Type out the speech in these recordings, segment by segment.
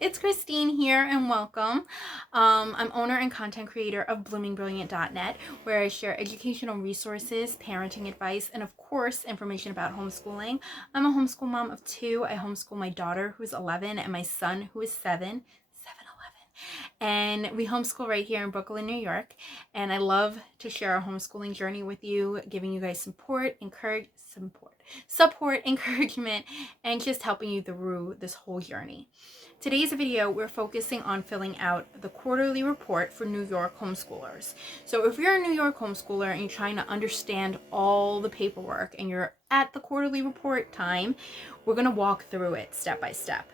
it's Christine here and welcome. I'm owner and content creator of bloomingbrilliant.net, where I share educational resources, parenting advice, and of course, information about homeschooling. I'm a homeschool mom of two. I homeschool my daughter who's 11 and my son who is 7. And we homeschool right here in Brooklyn, New York. And I love to share our homeschooling journey with you, giving you guys support, encouragement, and just helping you through this whole journey. Today's video, we're focusing on filling out the quarterly report for New York homeschoolers. So if you're a New York homeschooler and you're trying to understand all the paperwork and you're at the quarterly report time, we're going to walk through it step by step.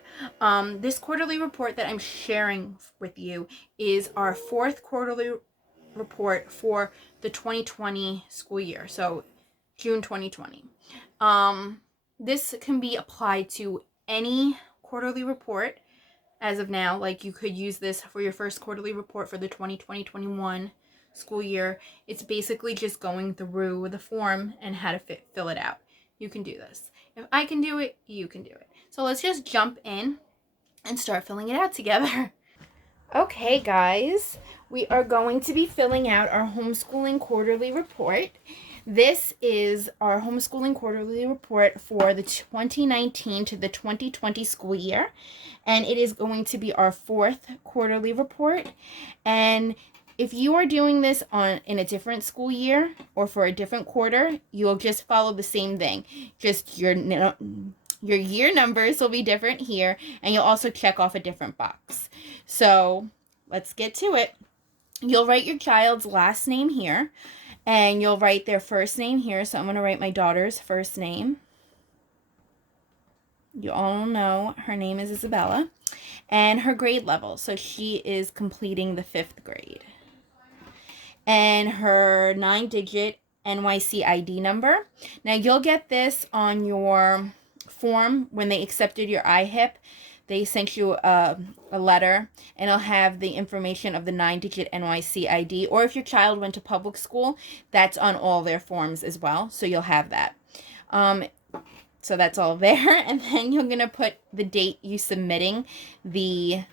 This quarterly report that I'm sharing with you is our fourth quarterly report for the 2020 school year, so June 2020. This can be applied to any quarterly report as of now. Like, you could use this for your first quarterly report for the 2020-21 school year. It's basically just going through the form and how to fill it out. You can do this. If I can do it, you can do it. So let's just jump in and start filling it out together. Okay, guys, we are going to be filling out our homeschooling quarterly report. This is our homeschooling quarterly report for the 2019 to the 2020 school year, and it is going to be our fourth quarterly report. And if you are doing this in a different school year or for a different quarter, you'll just follow the same thing. Just your year numbers will be different here, and you'll also check off a different box. So let's get to it. You'll write your child's last name here, and you'll write their first name here. So I'm going to write my daughter's first name. You all know her name is Isabella. And her grade level. So she is completing the 5th grade. And her 9-digit NYC ID number. Now, you'll get this on your form when they accepted your IHIP. They sent you a letter, and it'll have the information of the 9-digit NYC ID. Or if your child went to public school, that's on all their forms as well. So you'll have that. So that's all there. And then you're going to put the date you submitting the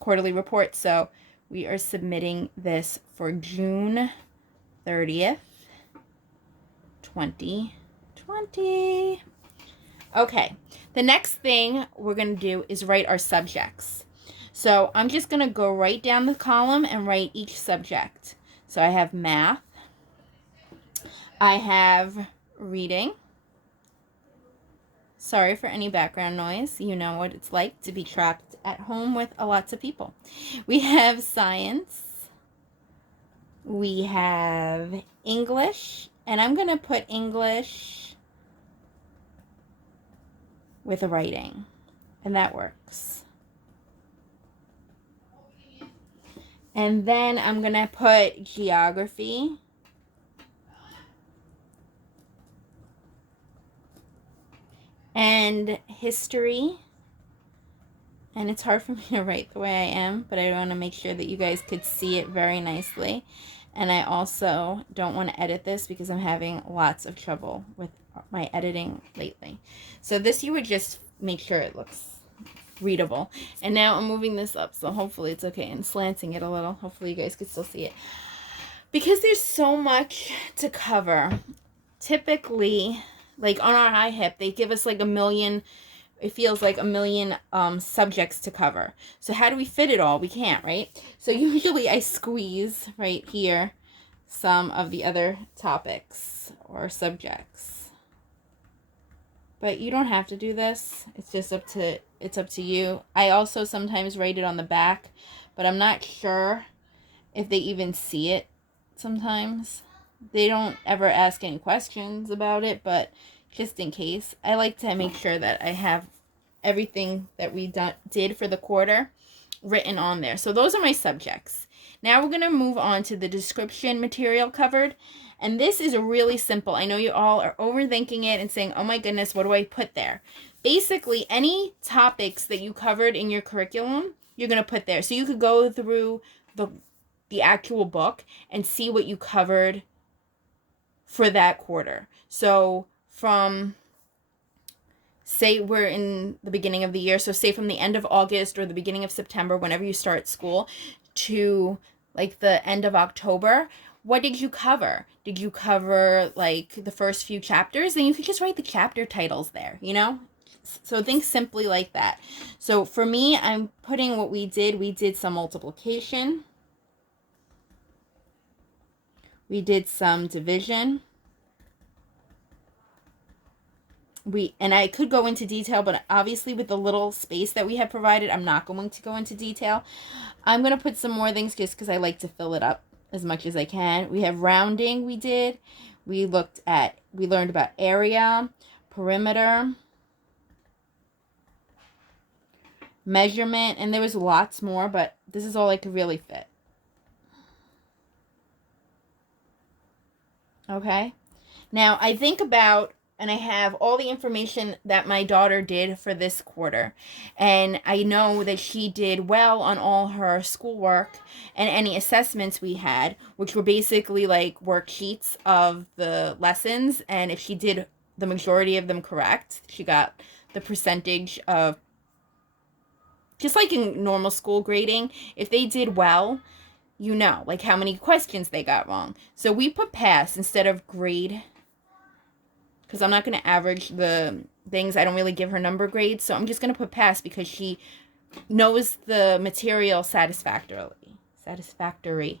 quarterly report. So we are submitting this for June 30th, 2020. Okay, the next thing we're going to do is write our subjects. So I'm just going to go right down the column and write each subject. So I have math. I have reading. Sorry for any background noise. You know what it's like to be trapped at home with lots of people. We have science. We have English. And I'm going to put English with writing. And that works. And then I'm going to put geography. And history. And it's hard for me to write the way I am, but I want to make sure that you guys could see it very nicely. And I also don't want to edit this because I'm having lots of trouble with my editing lately. So this, you would just make sure it looks readable. And now I'm moving this up, so hopefully it's okay, and slanting it a little. Hopefully you guys can still see it. Because there's so much to cover. Typically, like on our IHIP, they give us like a million, it feels like a million subjects to cover. So how do we fit it all? We can't, right? So usually I squeeze right here some of the other topics or subjects. But you don't have to do this. It's just up to you. I also sometimes write it on the back, but I'm not sure if they even see it sometimes. They don't ever ask any questions about it, but just in case, I like to make sure that I have everything that we did for the quarter written on there. So those are my subjects. Now we're going to move on to the description material covered. And this is really simple. I know you all are overthinking it and saying, oh my goodness, what do I put there? Basically, any topics that you covered in your curriculum, you're going to put there. So you could go through the actual book and see what you covered for that quarter. So from say we're in the beginning of the year, so say from the end of August or the beginning of September, whenever you start school, to like the end of October, what did you cover? Did you cover like the first few chapters? Then you could just write the chapter titles there, you know? So think simply like that. So for me, I'm putting what we did. We did some multiplication. We did some division. And I could go into detail, but obviously with the little space that we have provided, I'm not going to go into detail. I'm going to put some more things just because I like to fill it up as much as I can. We have rounding we did. We learned about area, perimeter, measurement, and there was lots more, but this is all I could really fit. Okay? Now, I think about, and I have all the information that my daughter did for this quarter. And I know that she did well on all her schoolwork and any assessments we had, which were basically like worksheets of the lessons. And if she did the majority of them correct, she got the percentage of, just like in normal school grading, if they did well, you know, like how many questions they got wrong. So we put pass instead of grade, because I'm not going to average the things. I don't really give her number grades, so I'm just going to put pass because she knows the material satisfactorily. Satisfactory.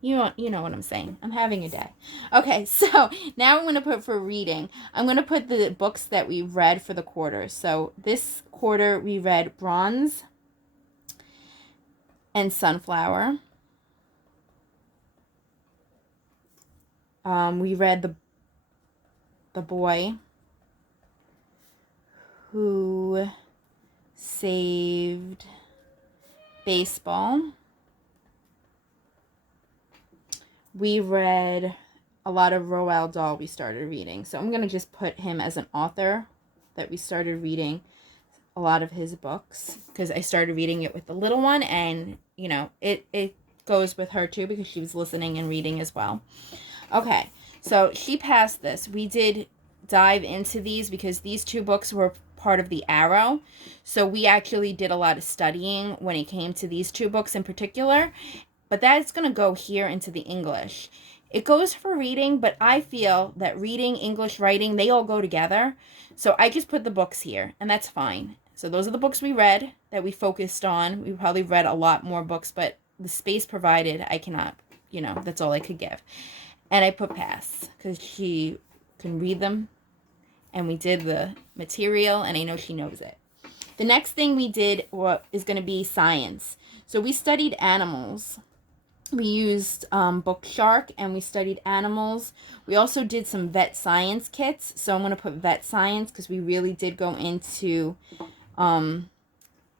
You know what I'm saying. I'm having a day. Okay, so now I'm going to put for reading. I'm going to put the books that we read for the quarter. So this quarter we read Bronze and Sunflower. We read the boy who saved baseball. We read a lot of Roald Dahl we started reading. So I'm going to just put him as an author that we started reading a lot of his books because I started reading it with the little one, and, you know, it goes with her too because she was listening and reading as well. Okay, so she passed this. We did dive into these because these two books were part of the Arrow. So we actually did a lot of studying when it came to these two books in particular. But that's going to go here into the English. It goes for reading, but I feel that reading, English, writing, they all go together. So I just put the books here, and that's fine. So those are the books we read that we focused on. We probably read a lot more books, but the space provided, I cannot, you know, that's all I could give. And I put pass because she can read them, and we did the material, and I know she knows it. The next thing we did is going to be science. So we studied animals. We used Book Shark, and we studied animals. We also did some vet science kits. So I'm going to put vet science because we really did go into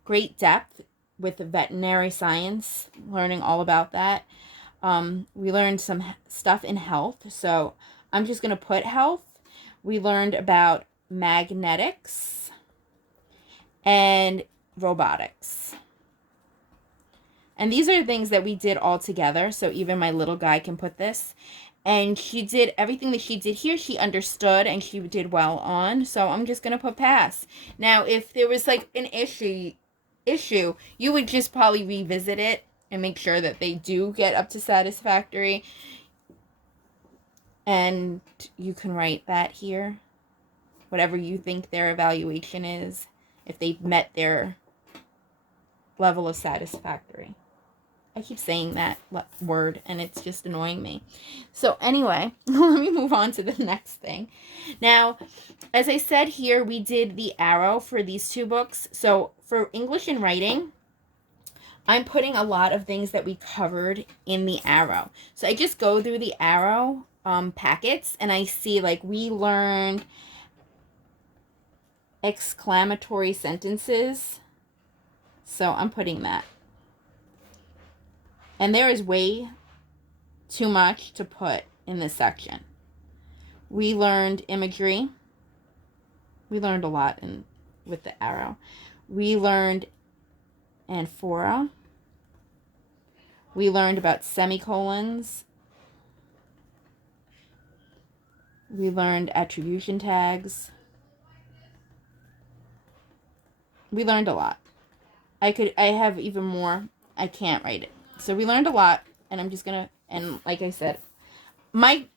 great depth with the veterinary science, learning all about that. We learned some stuff in health. So I'm just going to put health. We learned about magnetics and robotics. And these are things that we did all together, so even my little guy can put this. And she did everything that she did here, she understood, and she did well on, so I'm just going to put pass. Now, if there was like an issue, you would just probably revisit it and make sure that they do get up to satisfactory. And you can write that here, whatever you think their evaluation is, if they've met their level of satisfactory. I keep saying that word, and it's just annoying me. So anyway, let me move on to the next thing. Now, as I said here, we did the Arrow for these two books. So for English and writing, I'm putting a lot of things that we covered in the Arrow. So I just go through the Arrow packets, and I see like we learned exclamatory sentences. So I'm putting that. And there is way too much to put in this section. We learned imagery. We learned a lot with the Arrow. We learned anaphora. We learned about semicolons. We learned attribution tags. we learned a lot. I have even more. I can't write it. So we learned a lot, and I'm just gonna, and like I said, Mike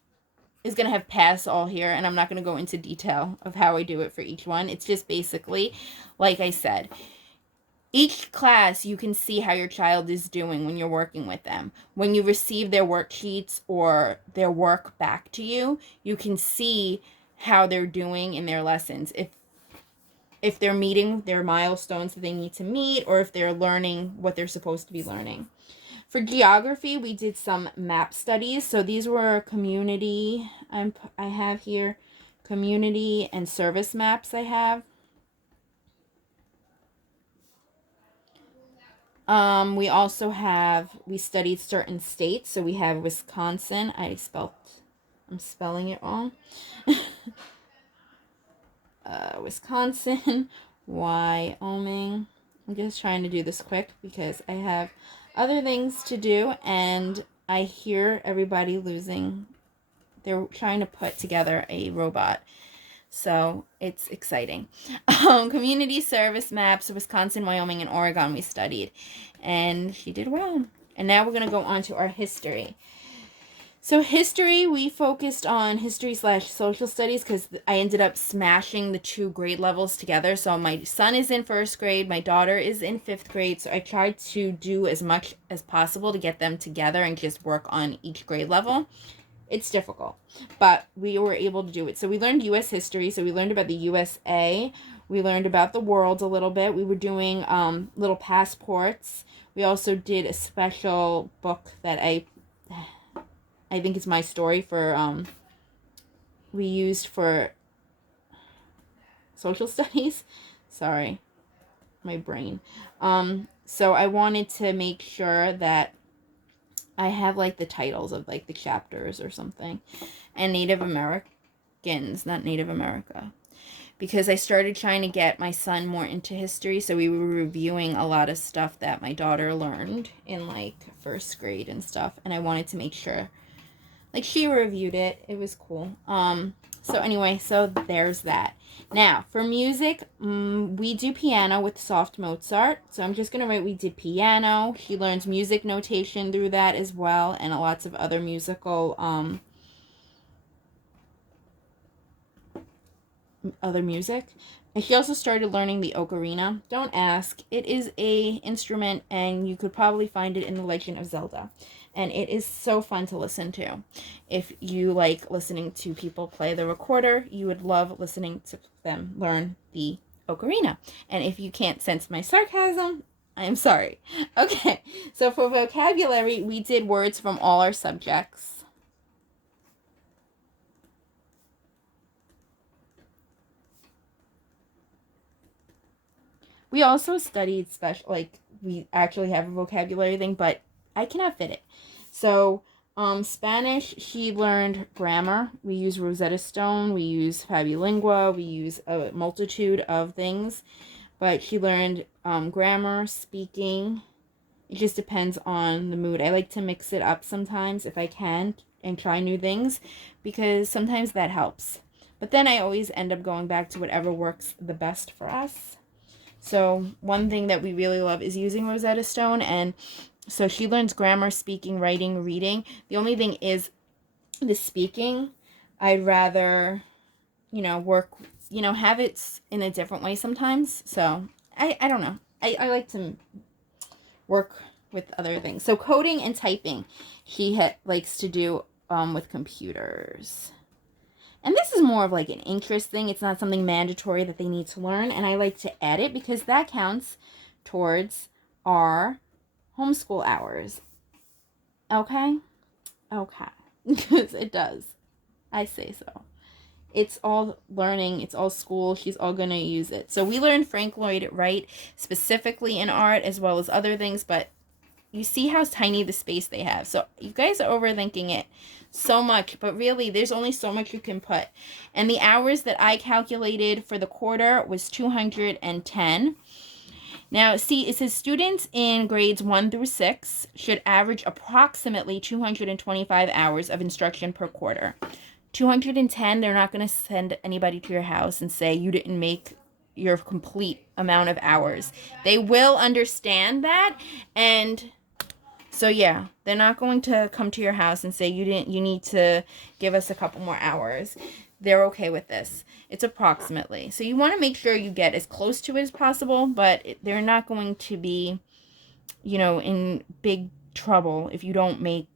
is gonna have pass all here, and I'm not gonna go into detail of how I do it for each one. It's just basically, like I said, each class you can see how your child is doing when you're working with them. When you receive their worksheets or their work back to you, you can see how they're doing in their lessons. If they're meeting their milestones that they need to meet, or if they're learning what they're supposed to be learning. For geography, we did some map studies. So these were community, I have here, community and service maps I have. We also we studied certain states. So we have Wisconsin. I'm spelling it wrong. Wisconsin, Wyoming. I'm just trying to do this quick because I have other things to do, and I hear everybody losing. They're trying to put together a robot, so it's exciting. Community service maps, Wisconsin, Wyoming, and Oregon we studied, and she did well. And now we're going to go on to our history. So history, we focused on history/social studies because I ended up smashing the 2 grade levels together. So my son is in 1st grade, my daughter is in 5th grade. So I tried to do as much as possible to get them together and just work on each grade level. It's difficult, but we were able to do it. So we learned U.S. history. So we learned about the USA. We learned about the world a little bit. We were doing little passports. We also did a special book that I think it's my story for, we used for social studies. Sorry, my brain. So I wanted to make sure that I have, like, the titles of, like, the chapters or something. And Native Americans, not Native America. Because I started trying to get my son more into history, so we were reviewing a lot of stuff that my daughter learned in, like, 1st grade and stuff. And I wanted to make sure, like, she reviewed it. It was cool. So anyway, so there's that. Now, for music, we do piano with Soft Mozart. So I'm just going to write we did piano. She learns music notation through that as well, and lots of other musical, other music. And she also started learning the ocarina. Don't ask. It is a instrument, and you could probably find it in The Legend of Zelda. And it is so fun to listen to. If you like listening to people play the recorder, you would love listening to them learn the ocarina. And if you can't sense my sarcasm, I'm sorry. Okay, so for vocabulary, we did words from all our subjects. We also studied we actually have a vocabulary thing, but I cannot fit it. So, Spanish, she learned grammar. We use Rosetta Stone, we use Fabulingua, we use a multitude of things. But she learned grammar, speaking. It just depends on the mood. I like to mix it up sometimes if I can and try new things because sometimes that helps. But then I always end up going back to whatever works the best for us. So one thing that we really love is using Rosetta Stone, and so she learns grammar, speaking, writing, reading. The only thing is the speaking. I'd rather, work, have it in a different way sometimes. So I don't know. I like to work with other things. So coding and typing, she likes to do with computers. And this is more of like an interest thing. It's not something mandatory that they need to learn. And I like to add it because that counts towards our homeschool hours. Okay? Okay. Because it does. I say so. It's all learning. It's all school. She's all going to use it. So we learned Frank Lloyd Wright specifically in art as well as other things. But you see how tiny the space they have. So you guys are overthinking it so much, but really there's only so much you can put. And the hours that I calculated for the quarter was 210. Now, see, it says students in grades 1 through 6 should average approximately 225 hours of instruction per quarter. 210, they're not going to send anybody to your house and say you didn't make your complete amount of hours. They will understand that, and so yeah, they're not going to come to your house and say you need to give us a couple more hours. They're okay with this. It's approximately. So you want to make sure you get as close to it as possible, but they're not going to be, in big trouble if you don't make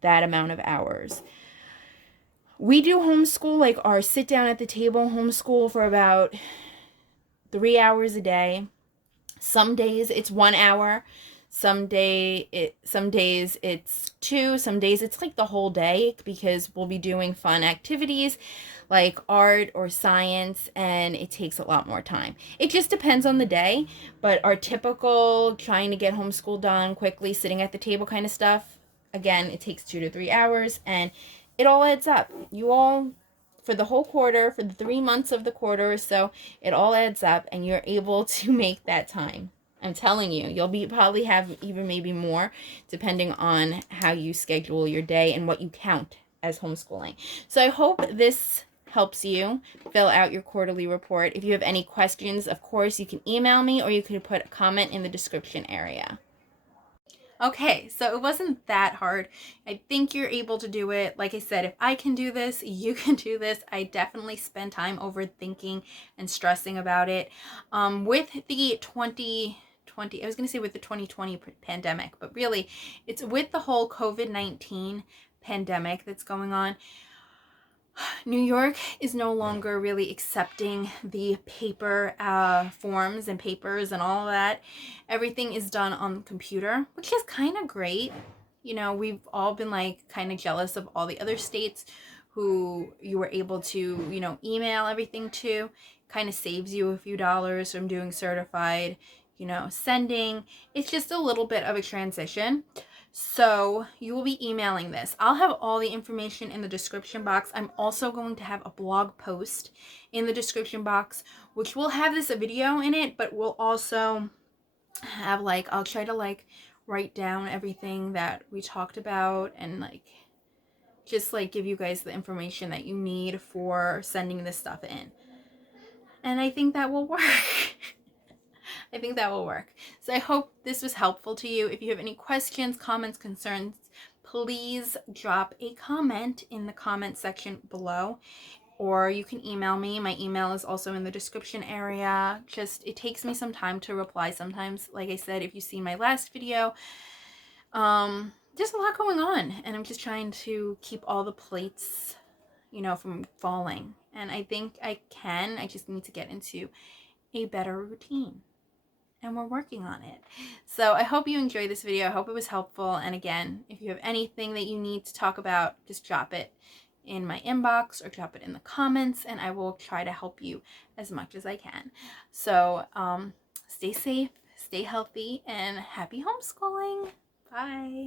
that amount of hours. We do homeschool, like our sit down at the table homeschool, for about 3 hours a day. Some days it's 1 hour. Some days it's 2. Some days it's like the whole day, because we'll be doing fun activities like art or science, and it takes a lot more time. It just depends on the day, but our typical trying to get homeschool done quickly, sitting at the table kind of stuff, again, it takes 2 to 3 hours, and it all adds up. For the whole quarter, for the 3 months of the quarter or so, it all adds up, and you're able to make that time. I'm telling you, you'll probably have even maybe more, depending on how you schedule your day and what you count as homeschooling. So I hope this helps you fill out your quarterly report. If you have any questions, of course, you can email me, or you can put a comment in the description area. Okay, so it wasn't that hard. I think you're able to do it. Like I said, if I can do this, you can do this. I definitely spend time overthinking and stressing about it. With the 2020, I was going to say with the 2020 pandemic, but really it's with the whole COVID-19 pandemic that's going on. New York is no longer really accepting the paper forms and papers and all of that. Everything is done on the computer, which is kind of great. We've all been like kind of jealous of all the other states who you were able to, email everything to. Kind of saves you a few dollars from doing certified, sending. It's just a little bit of a transition. So you will be emailing this. I'll have all the information in the description box. I'm also going to have a blog post in the description box, which will have this video in it, but will also have I'll try to write down everything that we talked about, and just give you guys the information that you need for sending this stuff in. And I think that will work. I think that will work. So I hope this was helpful to you. If you have any questions, comments, concerns, please drop a comment in the comment section below, or you can email me. My email is also in the description area. It takes me some time to reply sometimes. Like I said, if you see my last video, there's a lot going on, and I'm just trying to keep all the plates, from falling. And I think I can. I just need to get into a better routine, and we're working on it. So I hope you enjoyed this video. I hope it was helpful. And again, if you have anything that you need to talk about, just drop it in my inbox or drop it in the comments, and I will try to help you as much as I can. So stay safe, stay healthy, and happy homeschooling. Bye.